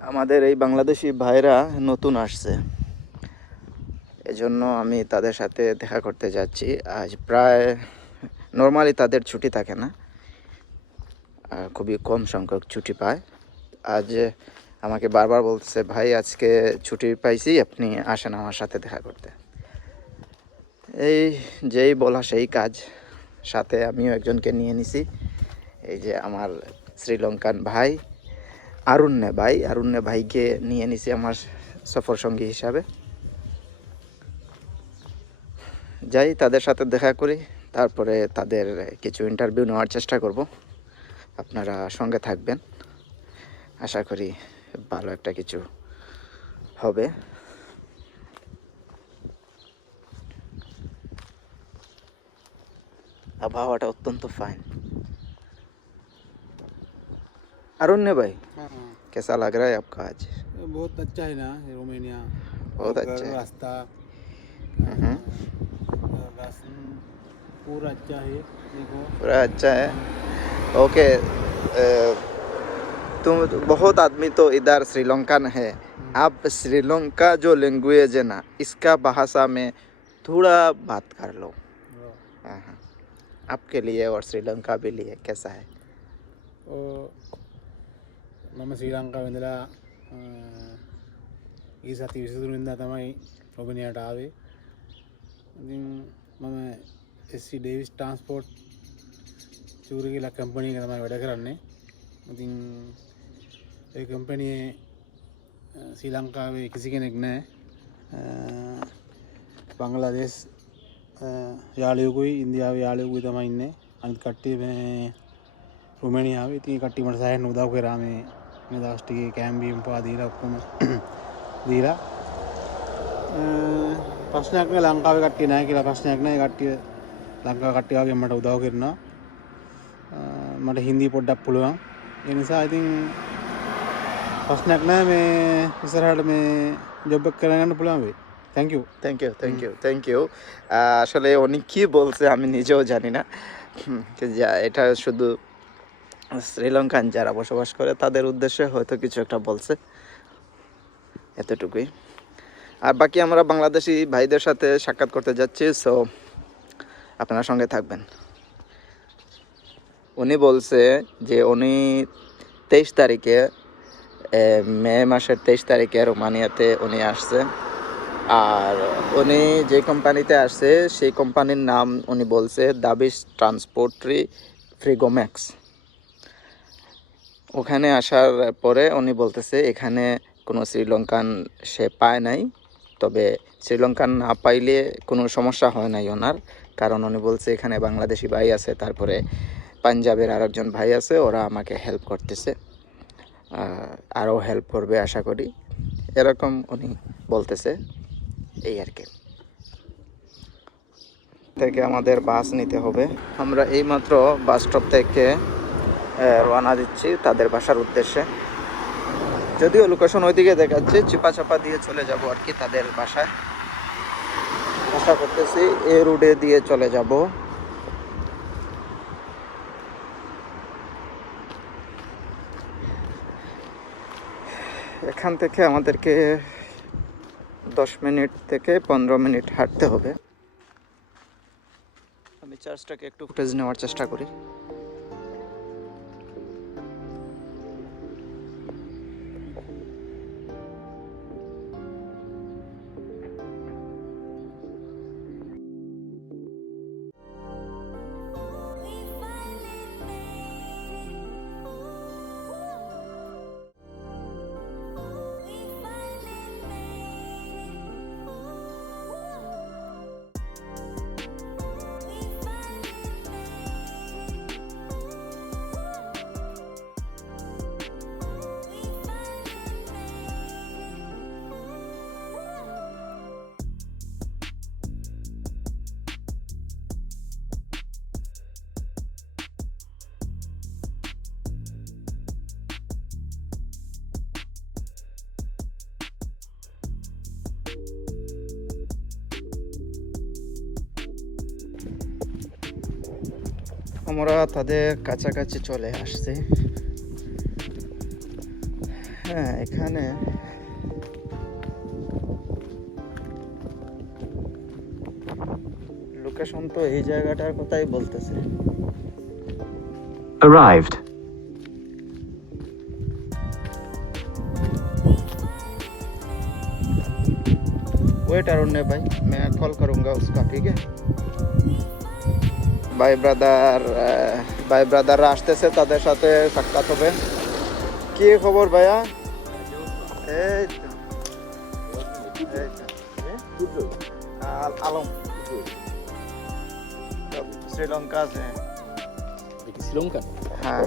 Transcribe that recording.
আমাদের এই বাংলাদেশি ভাইরা নতুন আসছে, এজন্য আমি তাদের সাথে দেখা করতে যাচ্ছি। আজ প্রায় নর্মালি তাদের ছুটি থাকে না, খুবই কম সংখ্যক ছুটি পায়। আজ আমাকে বারবার বলতেছে, ভাই আজকে ছুটি পাইছি, আপনি আসেন আমার সাথে দেখা করতে। এই যেই বলা সেই কাজ, সাথে আমিও একজনকে নিয়ে নিছি। এই যে আমার শ্রীলঙ্কান ভাই আরুণ্যে ভাইকে নিয়ে নিছি আমার সফর সঙ্গী হিসাবে। যাই তাদের সাথে দেখা করি, তারপরে তাদের কিছু ইন্টারভিউ নেওয়ার চেষ্টা করব। আপনারা সঙ্গে থাকবেন, আশা করি ভালো একটা কিছু হবে। আবহাওয়াটা অত্যন্ত ফাইন। अरुण्य भाई, हाँ, कैसा लग रहा है आपका आज? बहुत अच्छा है ना ये रोमानिया। बहुत अगर अच्छा है। रास्ता हम्म, राशन पूरा अच्छा है। देखो पूरा अच्छा है। ओके, तुम बहुत आदमी तो इधर श्रीलंकन है, आप श्रीलंका जो लैंग्वेज है ना, इसका भाषा में थोड़ा बात कर लो। हाँ हाँ, आपके लिए और श्रीलंका भी लिए कैसा है? ನಮ್ಮ ಶ್ರೀಲಂಕಾವಿಂದಲ ಈ ಸತಿ ವಿಸಿದ್ರಿಂದ තමයි රොබිනියට ආවේ. ඉතින් මම SC ඩේවිස් ට්‍රාන්ස්පෝර්ට් චූරි කියලා කම්පැනි එක තමයි වැඩ කරන්නේ. ඉතින් ඒ කම්පැනියේ ශ්‍රී ලංකාවේ කිසි කෙනෙක් නැහැ. බංග්ලාදේශ් යාළුවෙකුයි ඉන්දියාවේ යාළුවෙකුයි තමයි ඉන්නේ. අනිත් කට්ටිය මේ රුමේනියාවේ. ඉතින් කට්ටිය මට සෑහෙන උදව් කරා මේ දවස් ටිකේ කෑම් බීම් පවා දීලා ඔක්කොම දීලා. ප්‍රශ්නයක් නෑ ලංකාවේ කට්ටිය නැහැ කියලා ප්‍රශ්නයක් නෑ. ඒ කට්ටිය ලංකාවේ කට්ටිය වගේ මට උදව් කරනවා. මට හින්දි පොඩ්ඩක් පුළුවන්. ඒ නිසා ඉතින් ප්‍රශ්නයක් නෑ. මේ ඉස්සරහට මේ ජොබ් එක කරගෙන යන්න පුළුවන් වෙයි. Thank you thank you. আসলে উনি কি বলছে আমি নিজেও জানি না। এটা শুধু শ্রীলঙ্কান যারা বসবাস করে তাদের উদ্দেশ্যে হয়তো কিছু একটা বলছে, এতটুকুই। আর বাকি আমরা বাংলাদেশি ভাইদের সাথে সাক্ষাৎ করতে যাচ্ছি, সো আপনারা সঙ্গে থাকবেন। উনি বলছে যে উনি 23 তারিখে মে মাসের 23 তারিখে রোমানিয়াতে উনি আসছে। আর উনি যে কোম্পানিতে আসছে সেই কোম্পানির নাম উনি বলছে দাবিশ ট্রান্সপোর্টরি ফ্রিগোম্যাক্স। ওখানে আসার পরে উনি বলতেছে এখানে কোনো শ্রীলঙ্কান সে পায় নাই, তবে শ্রীলঙ্কান না পাইলে কোনো সমস্যা হয় নাই ওনার, কারণ উনি বলছে এখানে বাংলাদেশি ভাই আছে, তারপরে পাঞ্জাবের আরেকজন ভাই আছে, ওরা আমাকে হেল্প করতেছে, আরও হেল্প করবে আশা করি, এরকম উনি বলতেছে। এই আর কি। থেকে আমাদের বাস নিতে হবে। আমরা এইমাত্র বাস স্টপ থেকে রওনা দিচ্ছি তাদের বাসার উদ্দেশ্যে। যদিও লোকেশন ওইদিকে দেখাচ্ছে, চিপা দিয়ে চলে যাব আর কি তাদের বাসায়। আশা করতেছি এই রুটে দিয়ে চলে যাব। এখান থেকে আমাদেরকে 10 মিনিট থেকে 15 মিনিট হাঁটতে হবে। আমি চার্জটাকে একটু ফুটেজ নেওয়ার চেষ্টা করি। আমরা তাদের কাছাকাছি চলে আসছি। হ্যাঁ এখানে লোকেশন তো এই জায়গাটার কথাই বলতেছে। Arrived. वेट अरुण भाई, मैं कॉल करूंगा उसका, ठीक है? ভাই ব্রাদাররা আসতেছে, তাদের সাথে সাক্ষাৎ হবে। কি খবর ভাইয়া? এই তো আলম श्रीलंका से। श्रीलंका? हाँ